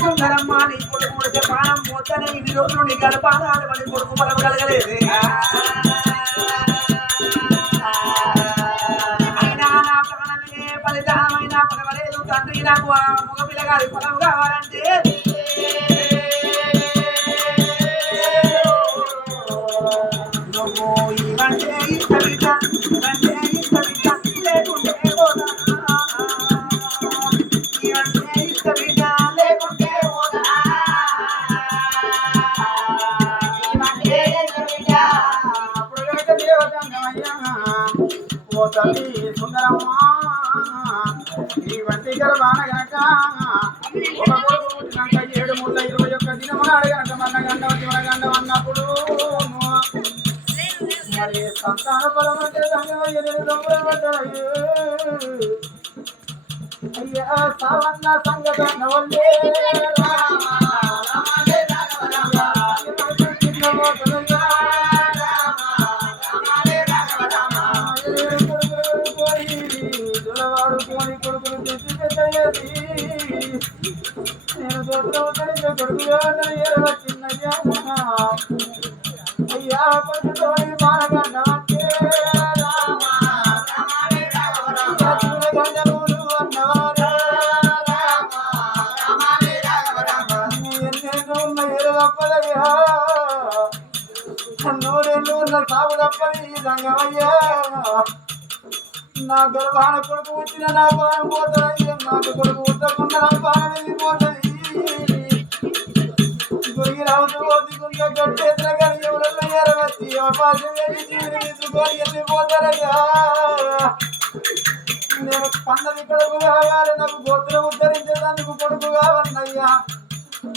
సుందరమ్మ నీ కొడుకు పానం పోతనే ఇన్ని రోజులు నీ గడపాలి మళ్ళీ కొడుకు బలం కలగలేదు అయినా నా ప్రాణమే ఫలితమైనా పడవలేదు తండ్రి నాకు మగ పిల్లగారి పొలం కావాలంటే నువ్వు ఇవంటే ఇష్టమిట ఇవంటే ఇష్టమిట లేకుంటే పోదా ఇవంటే ఇష్టమిట లేకుంటే పోదా ఇవంటే ఇష్టమిట అప్పుడు దేవతంగమయ్యా ఓ తల్లి సుందరమ్మ ఇవంటి గర్భాన గనక ఒక కొడుకు పుట్టినాక 7/21 దినమునాడు గనక మన గండం అన్నప్పుడు మరి సంతాన పరమంటే అయ్యా సావన్న సంగతన్న వల్లే కోని కొడుకులు తెచ్చి పెద్దయ్యేది నేను దొడ్డు కొడుకుగా వచ్చిందయ్యా అయ్యా పట్టుతోని మానగండమంటే గండములు అన్నవారు ఎన్నెన్నో ఉన్న ఏడు తప్పదయ్యా నూరెళ్ళు ఉన్న సాగు తప్పది రంగమయ్యా నా గర్భాన కొడుకు వచ్చిన నా పానం పోతుంది నాకు కొడుకు ఉత్తకుండా నా పానం వెళ్ళిపోతుంది గురికి రావుతూ పోతుకుంటే గట్టేసిన కానీ ఎవరన్నా ఎరవచ్చి అవకాశం వెళ్ళి జీవిని తీసుకొని వెళ్ళిపోతారయ్యా నేను పన్నది కొడుకు కావాలి నాకు గోత్రం ఉద్ధరించేందుకు కొడుకు కావాలయ్యా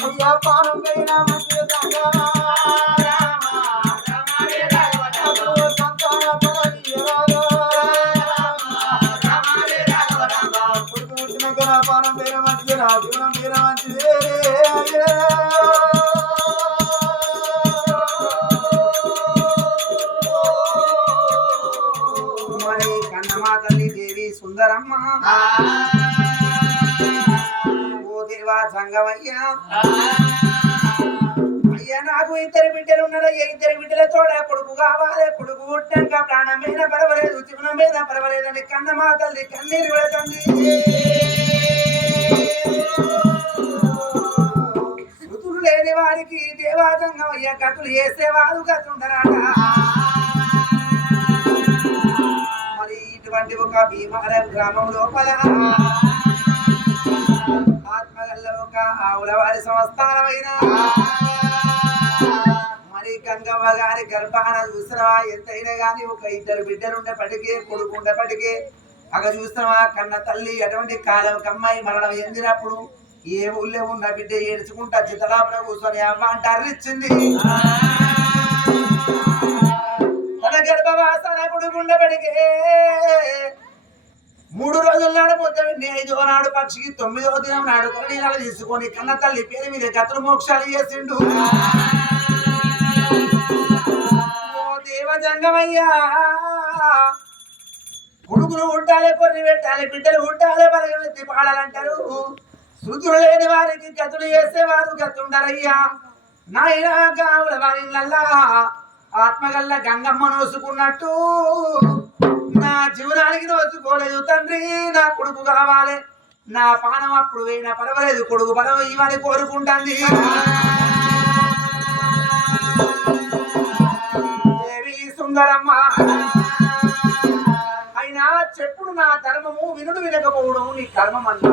అయ్యా పానం పోయినా మంచి సంతాన పదవి కొడుకు పుట్టినాక నా పానం పేరు మంచిది నా జీవనం పేరు మంచిది తల్లి దేవి సుందరమ్మ ఓ దేవా సంగమయ్యా అయ్యా నాకు 2 బిడ్డలు ఉన్నారయ్యా 2 బిడ్డలతో కొడుకు కావాలి కొడుకు పుట్టాక ప్రాణం మీద పర్వాలేదు జీవనం మీద పర్వాలేదని కన్నమా తల్లి కన్నీరు పెడుతుంది శృతులు లేని వారికి దేవా సంగమయ్య కథలు వేసేవారు కతుండరాట ఇటువంటి ఒక భీమవరం గ్రామం లోపల ఆత్మగల్ల ఒక ఆవులవారి సంస్థానమైన మరి గంగవ్వ గారి గర్భాన చూసినవా ఎంతైనా గాని ఒక 2 బిడ్డలుండేపటికే కొడుకుండేపటికే అగ చూసినవా కన్న తల్లి అటువంటి కాలం కమ్మాయి మరణం చెందినప్పుడు ఏ ఊళ్ళో ఉన్న బిడ్డ ఏడ్చుకుంటా చిత్తలాపన కూర్చొని అమ్మ అంటారు ఇచ్చింది తన గర్భవాసన కొడుకుండబడికే 3 రోజుల నాడు పొద్దున్నే 5వ నాడు పక్షికి 9వ దినం నాడు కొరడీలాలు తీసుకొని కన్న తల్లి పేరు మీద గతులు మోక్షాలు చేసిండు ఓ దేవజంగమయ్యా కొడుకులు ఉండాలి పొర్రి పెట్టాలి బిడ్డలు ఉండాలి బలగమెత్తి పాడాలంటారు శృతులు లేని వారికి గతులు చేసేవారు గతుండరయ్యా నాయనా కావుల వారిల్లల్లా ఆత్మగల్ల గంగమ్మ నోసుకున్నట్టు నా జీవనానికి నోసుకోలేదు తండ్రి నా కొడుకు కావాలి నా పానం అప్పుడు పోయినా పర్వాలేదు కొడుకు బలం ఇవని కోరుకుంటుంది దేవి సుందరమ్మ అయినా చెప్పుడు నా ధర్మము వినుడు వినకపోవడం నీ కర్మం అన్నా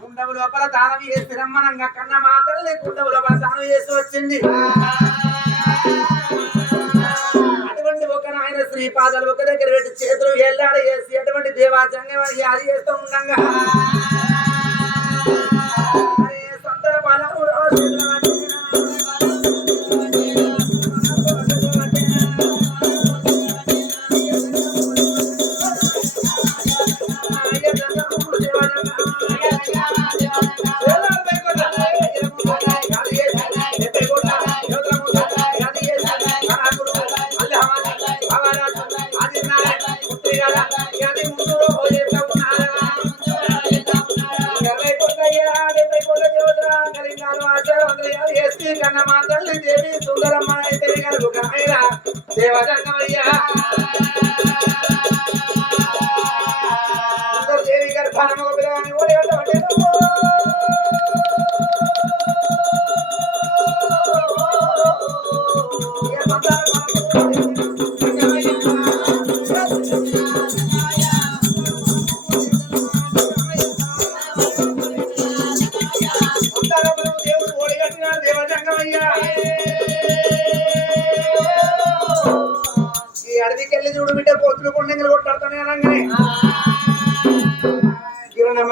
కుండవు లోపల దానం చేసి రమ్మనంగా కన్న మాటలే కుండవు లోపల దానం చేసి వచ్చింది అటువంటి ఒక నాయన శ్రీపాదాలు ఒక దగ్గర పెట్టి చేతులు ఎల్లాడ చేసి అటువంటి దేవాచంగా అది చేస్తూ ఉండగా సొంత బలము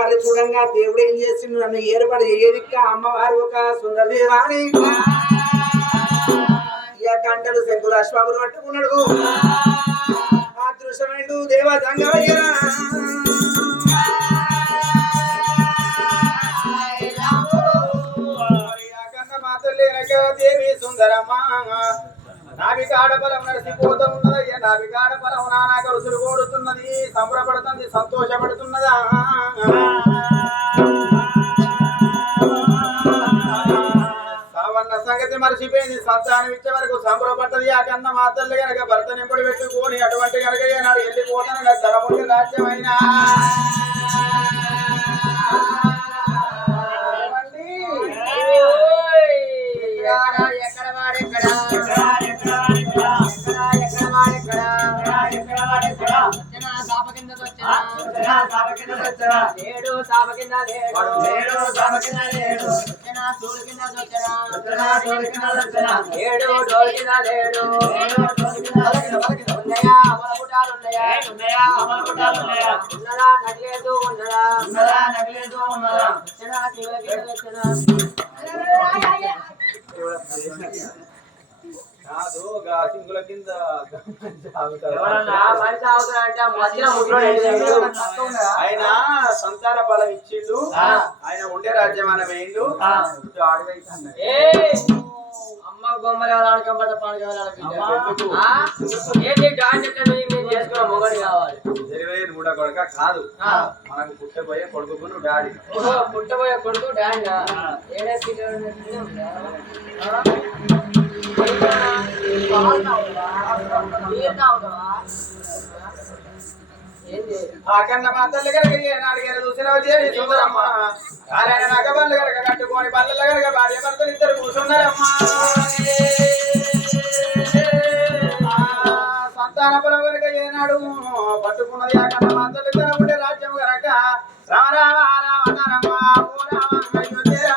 మరి చూడంగా దేవుడు ఏం చేసిండు నన్ను ఏర్పాటు చేయదిక్క అమ్మవారు ఒక సుందరదేవాని ఇక గంటలు శంకులు అశ్వాములు పట్టుకున్నాడు ఆ దృశ్యమైండు దేవ సంగమయ్యరా దేవి సుందరమ్మ నావికాడ బలం నడిచిపోతూ ఉన్నదయ్యా నావికాడ బలం నానాక రుసులు కోరుతున్నది సంబరపడుతుంది సంతోషపడుతున్నదా సావన్న సంగతి మర్చిపోయింది సంతానం ఇచ్చే వరకు సంబరపడ్డది ఆ కన్న మాతల్ని గనక భర్త నింపుడు పెట్టుకొని అటువంటి కనుక ఏనాడు వెళ్ళిపోతాను తరముండి రాజ్యమైనా లేడు సాప కింద లేడు లేడు డోల్ కింద లేడు ఉన్నాయా ఉన్నాయా ఉన్నదా నగలేదు ఉన్నదా సింగుల కింద ఆయన సంతాన బలం ఇచ్చిండు ఆయన ఉండే రాజ్యం అని వేయిండు అమ్మ బొమ్మలు ఆడుకోకపోతే ఏంటి చేసుకున్న మొగడు కావాలి కూడా కొడుక కాదు మనకు పుట్టబోయే కొడుకు డాడీ పుట్టబోయే కొడుకు డాడీ ఆకన్న మా తల్లి కనుక నాడిగారు చూసిన దేవి సుందరమ్మ ఆయన నగబళ్ళు కనుక కట్టుకొని పల్లెల కనుక భార్య భర్తలు ఇద్దరు కూర్చున్నారమ్మా సంతాన పొలం కనుక ఏనాడు పట్టుకున్నది ఆకన్న మా తల్లి ఉండే రాజ్యం కనుక రామ రామ రామ రామ ఓ రామ అయోధ్య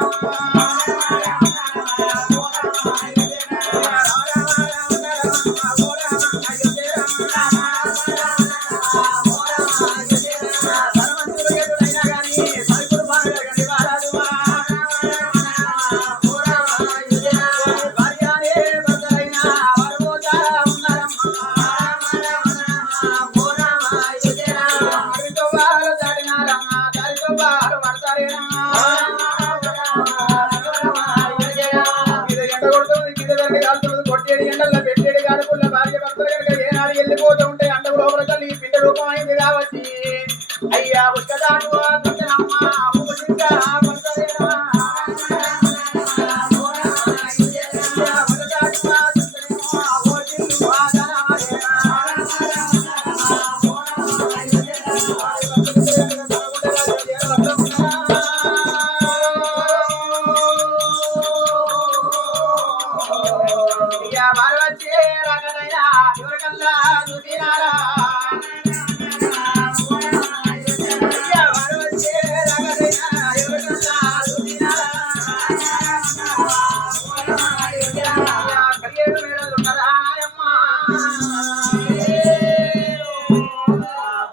వెళ్ళిపోతూ ఉంటే అండ లోపల తల్లి పిండ రూపం అయింది కాబట్టి అయ్యా ఉచ్చదాను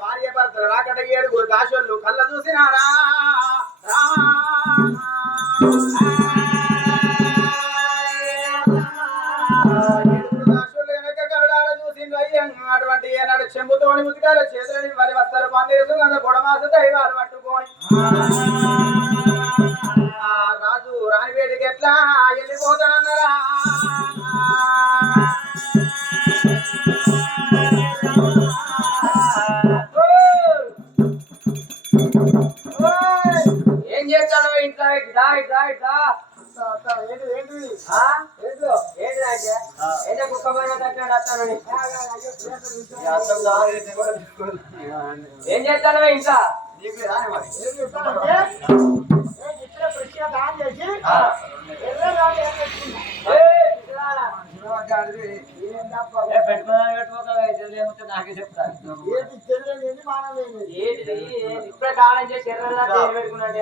భార్య భర్తలు రాకట ఏడుగురు దాసులు కళ్ళ చూసినారా అటువంటి ఏనాడు చెంబుతోని ముతికాల చేతులని వరి వస్తారు పందేసు కదా గొడమాస దైవాలు పట్టుకొని రాజు రాణివేడికి ఎట్లా వెళ్ళిపోతానన్నారా ఏం చేస్తాను ఇంట్లో ఇట్లా ఏంటి కుక్క ఏం చేస్తాను ఇంట్లో నాకే చెప్తాను ఇప్పుడే కాలం చేసి ఎర్ర పెట్టుకున్నాడు